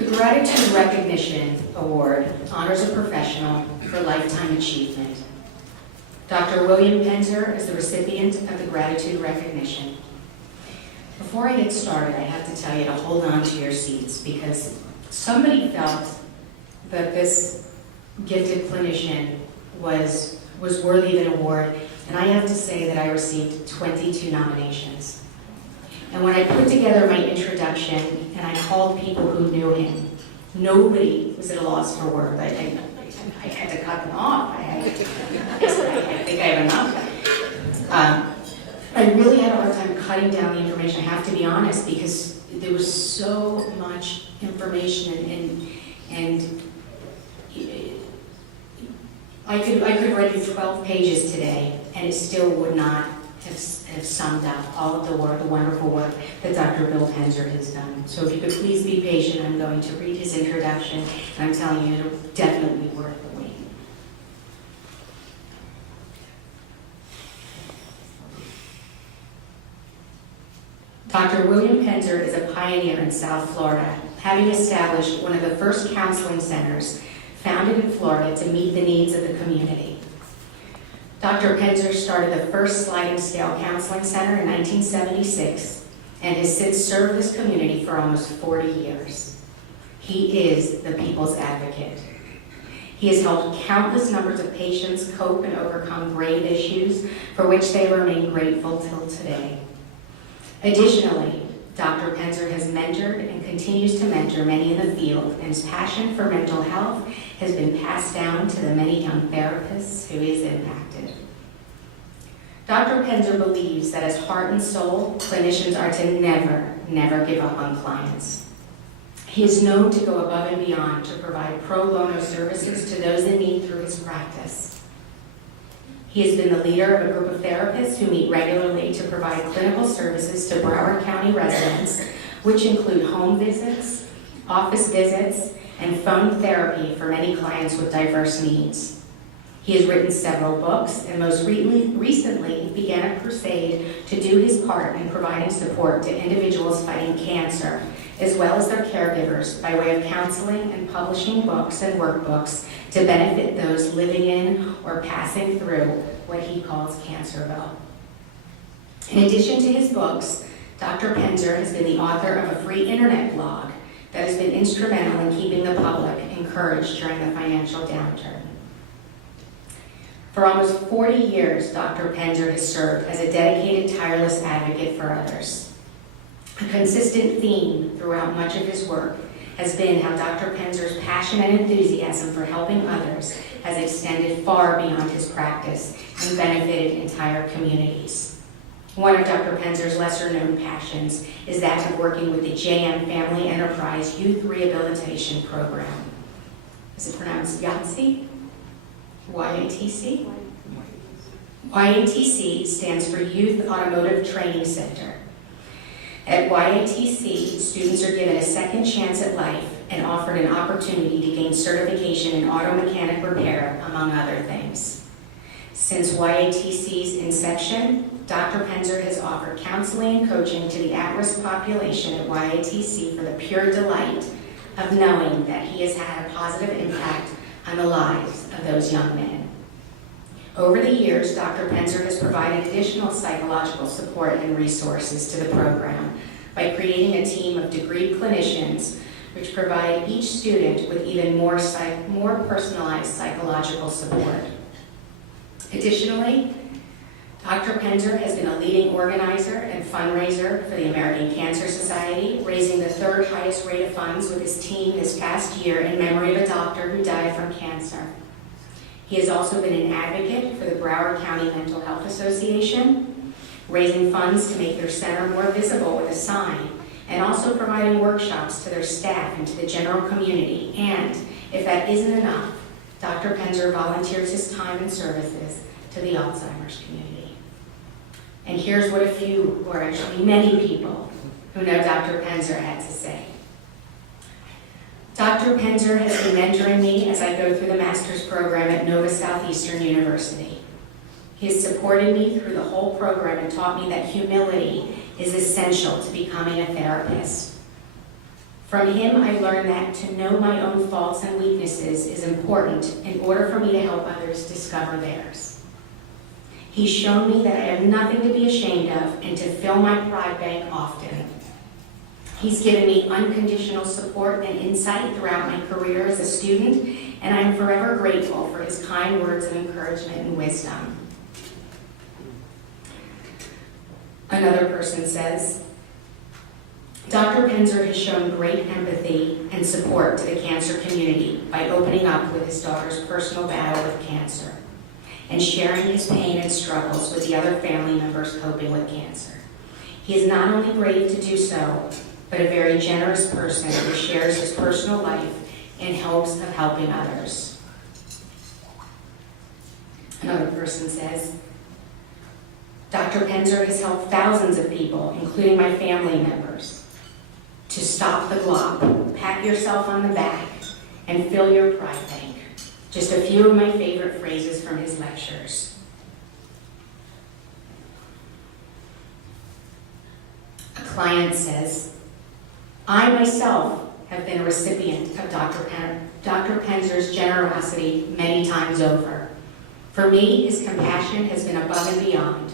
The Gratitude Recognition Award honors a professional for lifetime achievement. Dr. William Penzer is the recipient of the Gratitude Recognition. Before I get started, I have to tell you to hold on to your seats because somebody felt that this gifted clinician was worthy of an award, and I have to say that I received 22 nominations. And when I put together my introduction and I called people who knew him, nobody was at a loss for words. I had to cut them off. I think I have enough. I really had a hard time cutting down the information, I have to be honest, because there was so much information and I could have read you 12 pages today and it still would not have summed up all of the work, the wonderful work that Dr. Bill Penzer has done. So if you could please be patient, I'm going to read his introduction, and I'm telling you, it'll definitely be worth the wait. Dr. William Penzer is a pioneer in South Florida, having established one of the first counseling centers founded in Florida to meet the needs of the community. Dr. Penzer started the first sliding scale counseling center in 1976 and has since served this community for almost 40 years. He is the people's advocate. He has helped countless numbers of patients cope and overcome grave issues for which they remain grateful till today. Additionally, Dr. Penzer has mentored and continues to mentor many in the field, and his passion for mental health has been passed down to the many young therapists who he has impacted. Dr. Penzer believes that as heart and soul, clinicians are to never give up on clients. He is known to go above and beyond to provide pro bono services to those in need through his practice. He has been the leader of a group of therapists who meet regularly to provide clinical services to Broward County residents, which include home visits, office visits, and phone therapy for many clients with diverse needs. He has written several books and most recently began a crusade to do his part in providing support to individuals fighting cancer, as well as their caregivers, by way of counseling and publishing books and workbooks to benefit those living in or passing through what he calls Cancerville. In addition to his books, Dr. Penzer has been the author of a free internet blog that has been instrumental in keeping the public encouraged during the financial downturn. For almost 40 years, Dr. Penzer has served as a dedicated, tireless advocate for others. A consistent theme throughout much of his work has been how Dr. Penzer's passion and enthusiasm for helping others has extended far beyond his practice and benefited entire communities. One of Dr. Penzer's lesser-known passions is that of working with the JM Family Enterprise Youth Rehabilitation Program. Is it pronounced YATC? YATC? YATC stands for Youth Automotive Training Center. At YATC, students are given a second chance at life and offered an opportunity to gain certification in auto mechanic repair, among other things. Since YATC's inception, Dr. Penzer has offered counseling and coaching to the at-risk population at YATC for the pure delight of knowing that he has had a positive impact on the lives of those young men. Over the years, Dr. Penzer has provided additional psychological support and resources to the program by creating a team of degreed clinicians which provide each student with even more personalized psychological support. Additionally, Dr. Penzer has been a leading organizer and fundraiser for the American Cancer Society, raising the third highest rate of funds with his team this past year in memory of a doctor who died from cancer. He has also been an advocate for the Broward County Mental Health Association, raising funds to make their center more visible with a sign, and also providing workshops to their staff and to the general community. And if that isn't enough, Dr. Penzer volunteers his time and services to the Alzheimer's community. And here's what a few, or actually many people who know Dr. Penzer had to say. Dr. Penzer has been mentoring me as I go through the master's program at Nova Southeastern University. He has supported me through the whole program and taught me that humility is essential to becoming a therapist. From him, I learned that to know my own faults and weaknesses is important in order for me to help others discover theirs. He's shown me that I have nothing to be ashamed of and to fill my pride bank often. He's given me unconditional support and insight throughout my career as a student, and I am forever grateful for his kind words of encouragement and wisdom. Another person says, Dr. Penzer has shown great empathy and support to the cancer community by opening up with his daughter's personal battle with cancer and sharing his pain and struggles with the other family members coping with cancer. He is not only brave to do so, but a very generous person who shares his personal life in hopes of helping others. Another person says, Dr. Penzer has helped thousands of people, including my family members, to stop the glop, pat yourself on the back, and fill your pride bank. Just a few of my favorite phrases from his lectures. A client says, I myself have been a recipient of Dr. Penzer's generosity many times over. For me, his compassion has been above and beyond.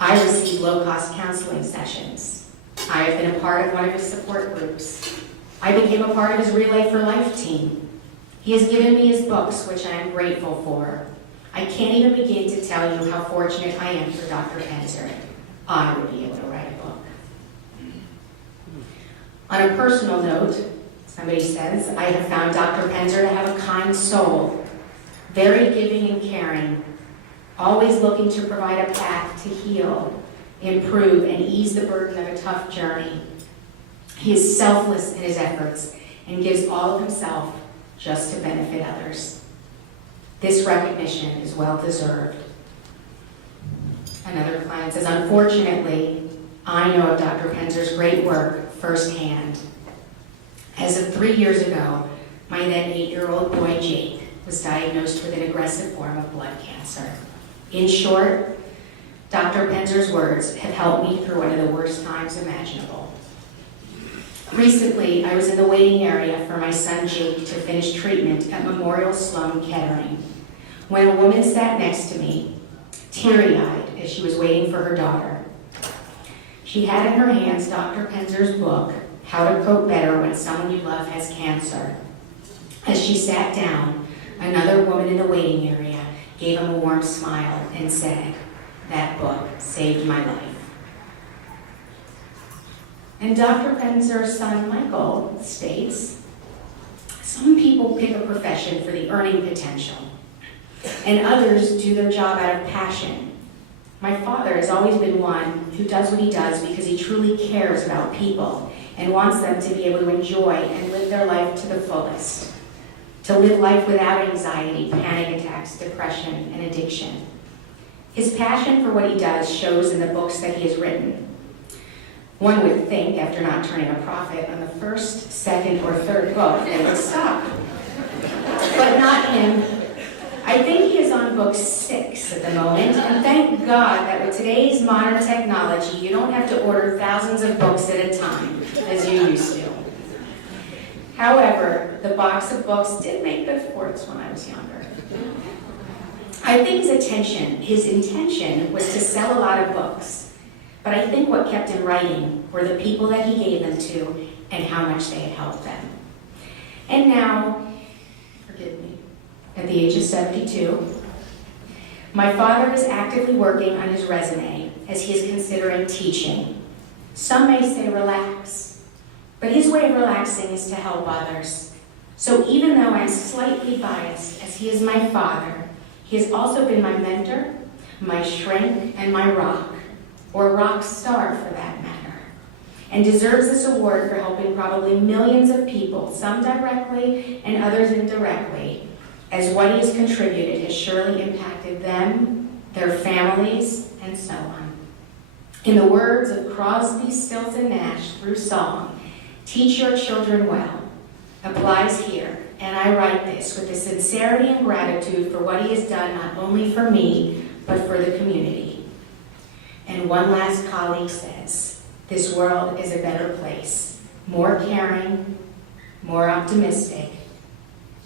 I receive low-cost counseling sessions. I have been a part of one of his support groups. I became a part of his Relay for Life team. He has given me his books, which I am grateful for. I can't even begin to tell you how fortunate I am for Dr. Penzer. I would be able to write a book. On a personal note, somebody says, I have found Dr. Penzer to have a kind soul, very giving and caring, always looking to provide a path to heal, improve, and ease the burden of a tough journey. He is selfless in his efforts and gives all of himself just to benefit others. This recognition is well deserved. Another client says, unfortunately, I know of Dr. Penzer's great work firsthand. As of 3 years ago, my then 8-year-old boy, Jake, was diagnosed with an aggressive form of blood cancer. In short, Dr. Penzer's words have helped me through one of the worst times imaginable. Recently, I was in the waiting area for my son Jake to finish treatment at Memorial Sloan Kettering, when a woman sat next to me, teary-eyed as she was waiting for her daughter. She had in her hands Dr. Penzer's book, How to Cope Better When Someone You Love Has Cancer. As she sat down, another woman in the waiting area gave him a warm smile and said, that book saved my life. And Dr. Penzer's son, Michael, states, some people pick a profession for the earning potential, and others do their job out of passion. My father has always been one who does what he does because he truly cares about people and wants them to be able to enjoy and live their life to the fullest, to live life without anxiety, panic attacks, depression, and addiction. His passion for what he does shows in the books that he has written. One would think, after not turning a profit on the first, second, or third book, they would stop. But not him. I think he is on book 6 at the moment, and thank God that with today's modern technology, you don't have to order thousands of books at a time, as you used to. However, the box of books did make good sports when I was younger. I think his intention was to sell a lot of books. But I think what kept him writing were the people that he gave them to and how much they had helped them. And now, forgive me, at the age of 72, my father is actively working on his resume as he is considering teaching. Some may say relax, but his way of relaxing is to help others. So even though I'm slightly biased as he is my father, he has also been my mentor, my shrink, and my rock. Or rock star for that matter, and deserves this award for helping probably millions of people, some directly and others indirectly, as what he has contributed has surely impacted them, their families, and so on. In the words of Crosby, Stills, and Nash through song, teach your children well, applies here, and I write this with the sincerity and gratitude for what he has done not only for me, but for the community. And one last colleague says, this world is a better place more caring, more optimistic,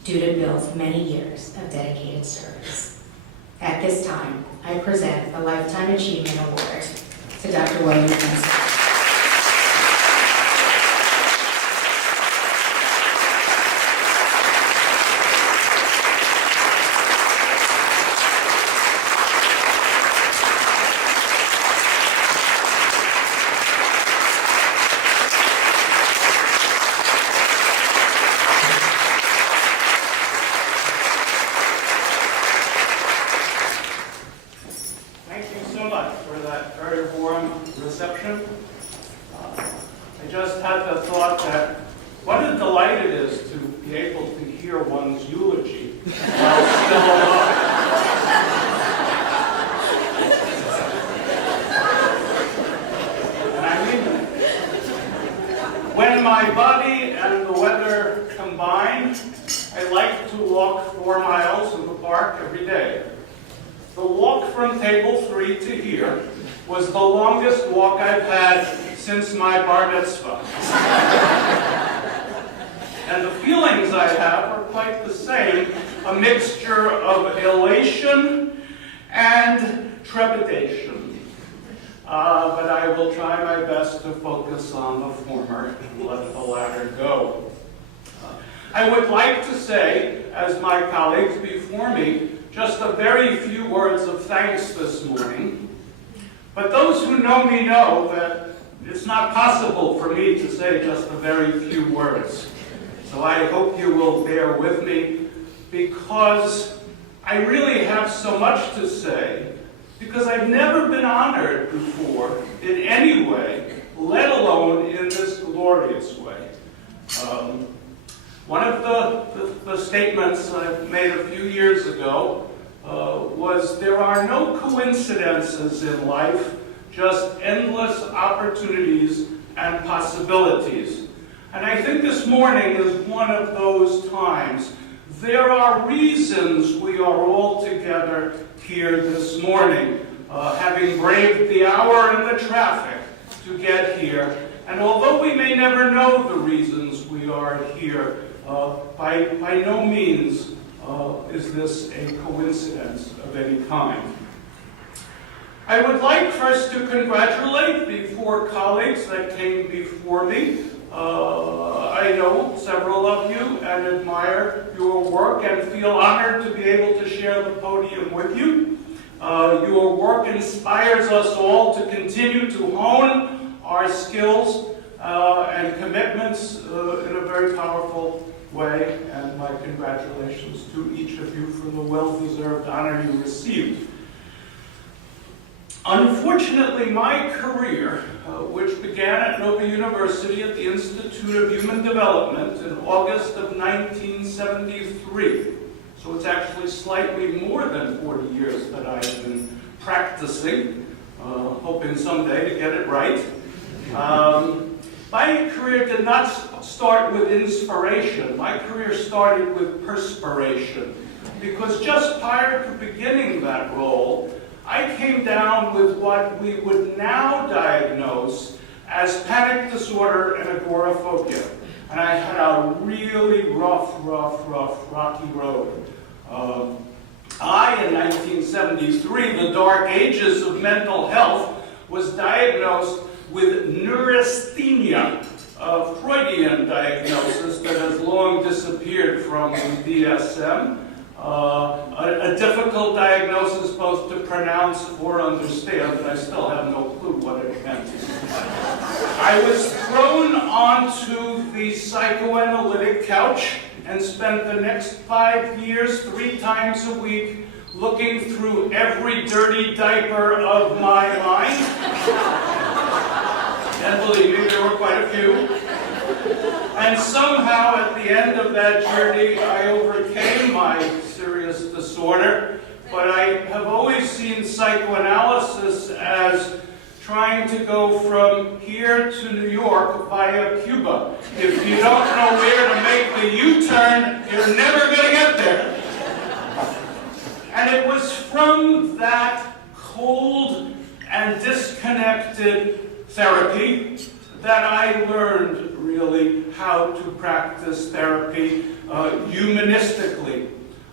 due to Bill's many years of dedicated service. At this time, I present the Lifetime Achievement Award to Dr. William Penzer. I just had the thought that what a delight it is to be able to hear one's eulogy while still alive. And I mean that. When my body and the weather combine, I like to walk 4 miles in the park every day. The walk from table 3 to here was the longest walk I've had since my bar mitzvah. And the feelings I have are quite the same, a mixture of elation and trepidation. But I will try my best to focus on the former and let the latter go. I would like to say, as my colleagues before me, just a very few words of thanks this morning. But those who know me know that it's not possible for me to say just a very few words. So I hope you will bear with me, because I really have so much to say, because I've never been honored before in any way, let alone in this glorious way. One of the statements I made a few years ago was, there are no coincidences in life, just endless opportunities and possibilities. And I think this morning is one of those times. There are reasons we are all together here this morning, having braved the hour and the traffic to get here. And although we may never know the reasons we are here, by no means is this a coincidence of any kind. I would like first to congratulate the 4 colleagues that came before me. I know several of you and admire your work and feel honored to be able to share the podium with you. Your work inspires us all to continue to hone our skills and commitments in a very powerful way, and my congratulations to each of you for the well-deserved honor you received. Unfortunately, my career, which began at Nova University at the Institute of Human Development in August of 1973, so it's actually slightly more than 40 years that I've been practicing, hoping someday to get it right. My career did not start with inspiration. My career started with perspiration, because just prior to beginning that role, I came down with what we would now diagnose as panic disorder and agoraphobia. And I had a really rough, rocky road. In 1973, the dark ages of mental health, was diagnosed with neurasthenia, a Freudian diagnosis that has long disappeared from the DSM. A difficult diagnosis both to pronounce or understand, and I still have no clue what it meant. I was thrown onto the psychoanalytic couch and spent the next 5 years, 3 times a week, looking through every dirty diaper of my mind. And believe me, there were quite a few. And somehow, at the end of that journey, I overcame my serious disorder. But I have always seen psychoanalysis as trying to go from here to New York via Cuba. If you don't know where to make the U-turn, you're never going to get there. And it was from that cold and disconnected therapy that I learned really how to practice therapy humanistically.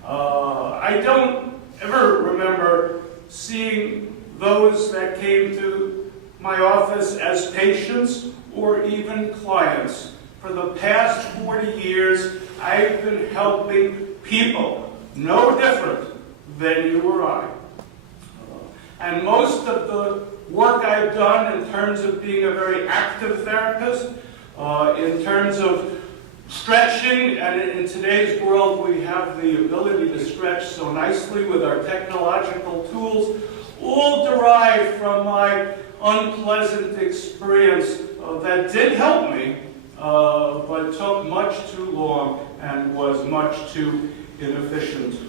I don't ever remember seeing those that came to my office as patients or even clients. For the past 40 years, I've been helping people, no different than you or I. And most of the work I've done in terms of being a very active therapist, in terms of stretching, and in today's world we have the ability to stretch so nicely with our technological tools, all derived from my unpleasant experience that did help me, but took much too long and was much too inefficient.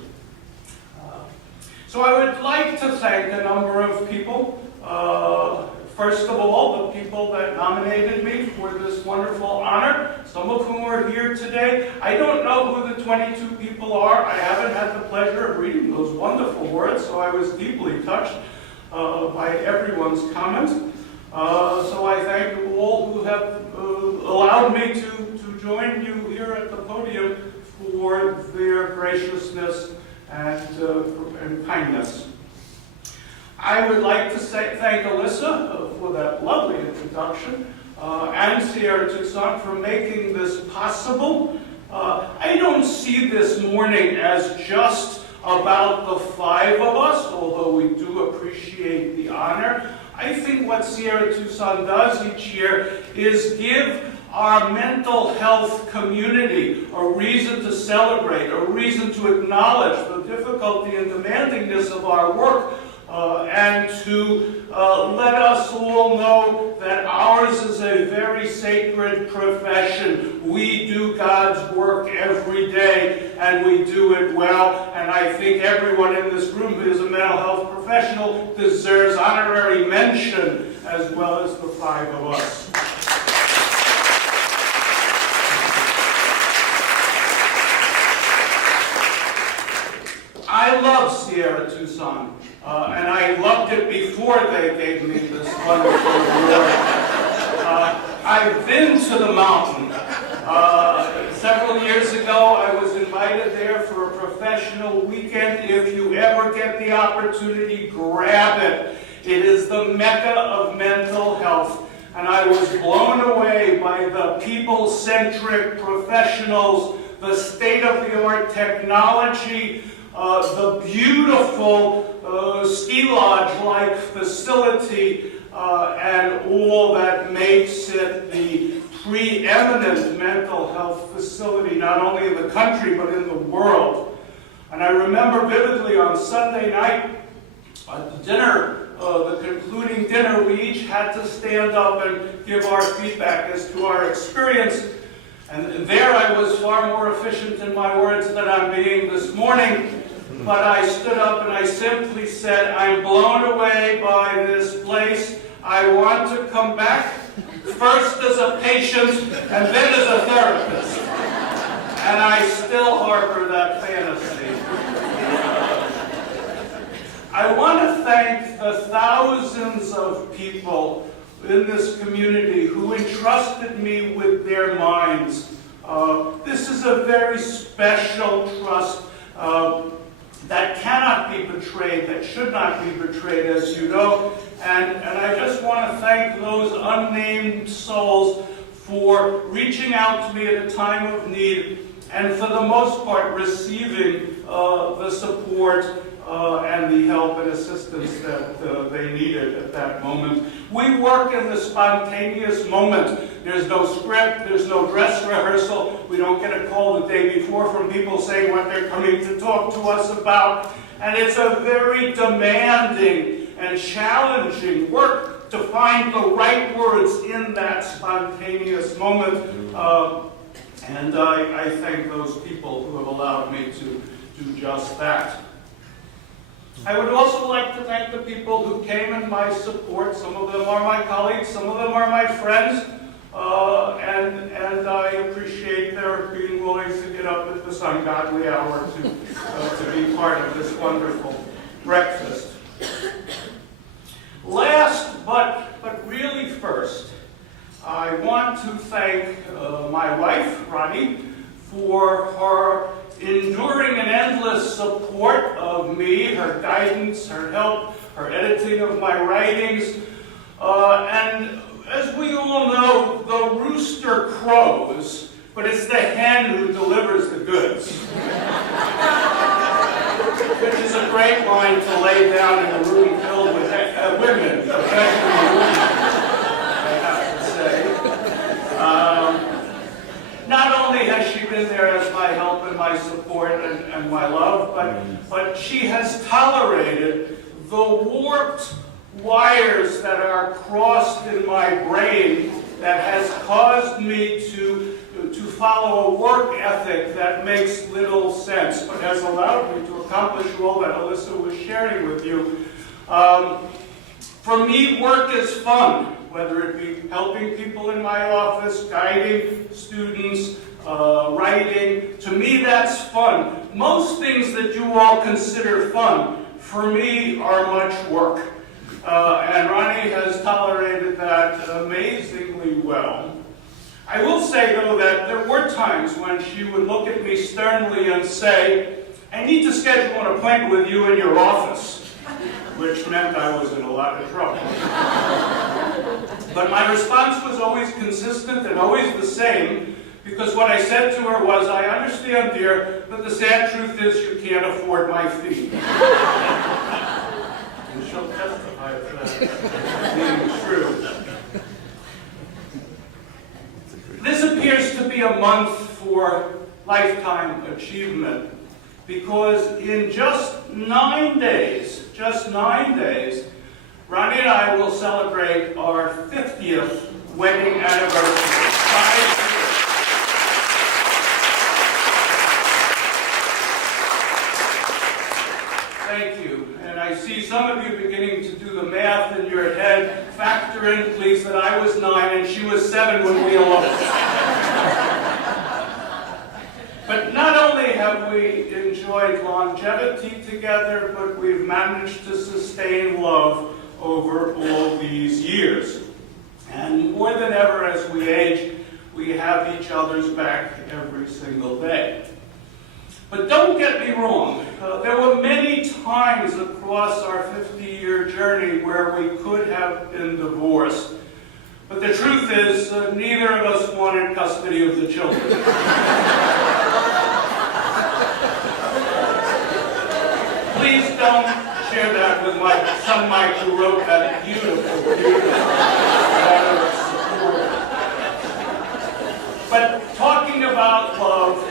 So I would like to thank a number of people. First of all, the people that nominated me for this wonderful honor, some of whom are here today. I don't know who the 22 people are. I haven't had the pleasure of reading those wonderful words, so I was deeply touched by everyone's comments. So I thank all who have allowed me to join you here at the podium for their graciousness and kindness. I would like to thank Alyssa for that lovely introduction, and Sierra Tucson for making this possible. I don't see this morning as just about the 5 of us, although we do appreciate the honor. I think what Sierra Tucson does each year is give our mental health community a reason to celebrate, a reason to acknowledge the difficulty and demandingness of our work, and to let us all know that ours is a very sacred profession. We do God's work every day, and we do it well. And I think everyone in this room who is a mental health professional deserves honorary mention, as well as the 5 of us. I love Sierra Tucson, and I loved it before they gave me this wonderful award. I've been to the mountain. Several years ago, I was invited there for a professional weekend. If you ever get the opportunity, grab it. It is the mecca of mental health. And I was blown away by the people-centric professionals, the state-of-the-art technology, the beautiful ski lodge-like facility, and all that makes it the preeminent mental health facility, not only in the country, but in the world. And I remember vividly on Sunday night at the dinner, the concluding dinner, we each had to stand up and give our feedback as to our experience. And there I was far more efficient in my words than I'm being this morning. But I stood up and I simply said, I'm blown away by this place. I want to come back, first as a patient and then as a therapist. And I still harbor that fantasy. I want to thank the thousands of people in this community who entrusted me with their minds. This is a very special trust that cannot be betrayed, that should not be betrayed, as you know. And I just want to thank those unnamed souls for reaching out to me at a time of need, and for the most part receiving the support and the help and assistance that they needed at that moment. We work in the spontaneous moment. There's no script, there's no dress rehearsal. We don't get a call the day before from people saying what they're coming to talk to us about. And it's a very demanding and challenging work to find the right words in that spontaneous moment. And I thank those people who have allowed me to do just that. I would also like to thank the people who came in my support. Some of them are my colleagues, some of them are my friends, and I appreciate their being willing to get up at this ungodly hour to be part of this wonderful breakfast. Last, but really first, I want to thank my wife, Ronnie, for her enduring and endless support of me, her guidance, her help, her editing of my writings. And as we all know, the rooster crows, but it's the hen who delivers the goods. Which is a great line to lay down in a room filled with women, especially women, I have to say. Not only has she been there as my help and my support and my love, but she has tolerated the warped wires that are crossed in my brain that has caused me to follow a work ethic that makes little sense, but has allowed me to accomplish all that Alyssa was sharing with you. For me, work is fun, whether it be helping people in my office, guiding students, writing. To me, that's fun. Most things that you all consider fun, for me, are much work. And Ronnie has tolerated that amazingly well. I will say, though, that there were times when she would look at me sternly and say, "I need to schedule an appointment with you in your office," which meant I was in a lot of trouble. But my response was always consistent and always the same, because what I said to her was, "I understand, dear, but the sad truth is you can't afford my fee." And she'll testify to that being true. This appears to be a month for lifetime achievement, because in just 9 days, Ronnie and I will celebrate our 50th wedding anniversary. 5 years. Thank you. And I see some of you beginning to do the math in your head. Factor in, please, that I was 9 and she was 7 when we eloped. But not only have we enjoyed longevity together, but we've managed to sustain love over all these years. And more than ever as we age, we have each other's back every single day. But don't get me wrong, there were many times across our 50-year journey where we could have been divorced. But the truth is, neither of us wanted custody of the children. Please don't share that with my son Mike, who wrote that beautiful letter of support. But talking about love,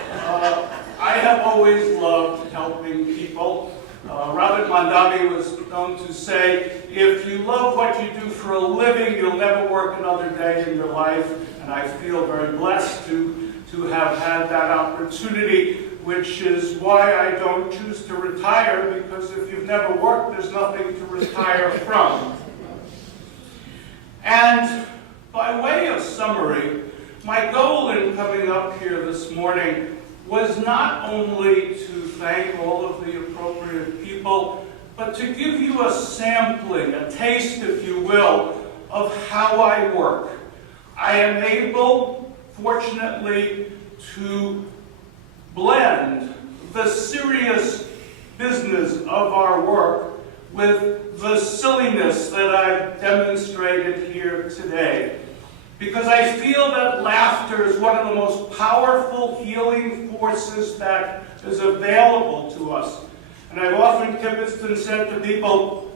I have always loved helping people. Robert Mondavi was known to say, "If you love what you do for a living, you'll never work another day in your life." And I feel very blessed to have had that opportunity, which is why I don't choose to retire, because if you've never worked, there's nothing to retire from. And by way of summary, my goal in coming up here this morning was not only to thank all of the appropriate people, but to give you a sampling, a taste, if you will, of how I work. I am able, fortunately, to blend the serious business of our work with the silliness that I've demonstrated here today. Because I feel that laughter is one of the most powerful healing forces that is available to us. And I've often kibitzed and said to people,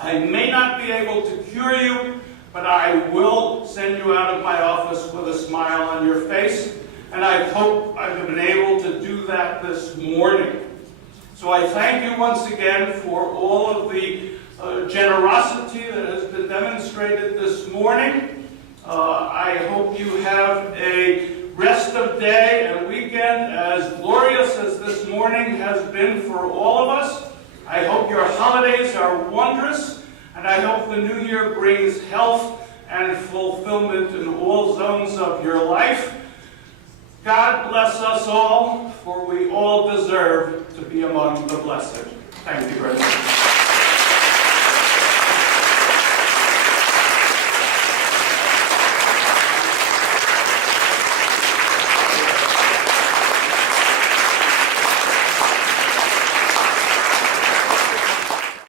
I may not be able to cure you, but I will send you out of my office with a smile on your face. And I hope I've been able to do that this morning. So I thank you once again for all of the generosity that has been demonstrated this morning. I hope you have a rest of day and weekend as glorious as this morning has been for all of us. I hope your holidays are wondrous, and I hope the new year brings health and fulfillment in all zones of your life. God bless us all, for we all deserve to be among the blessed. Thank you very much.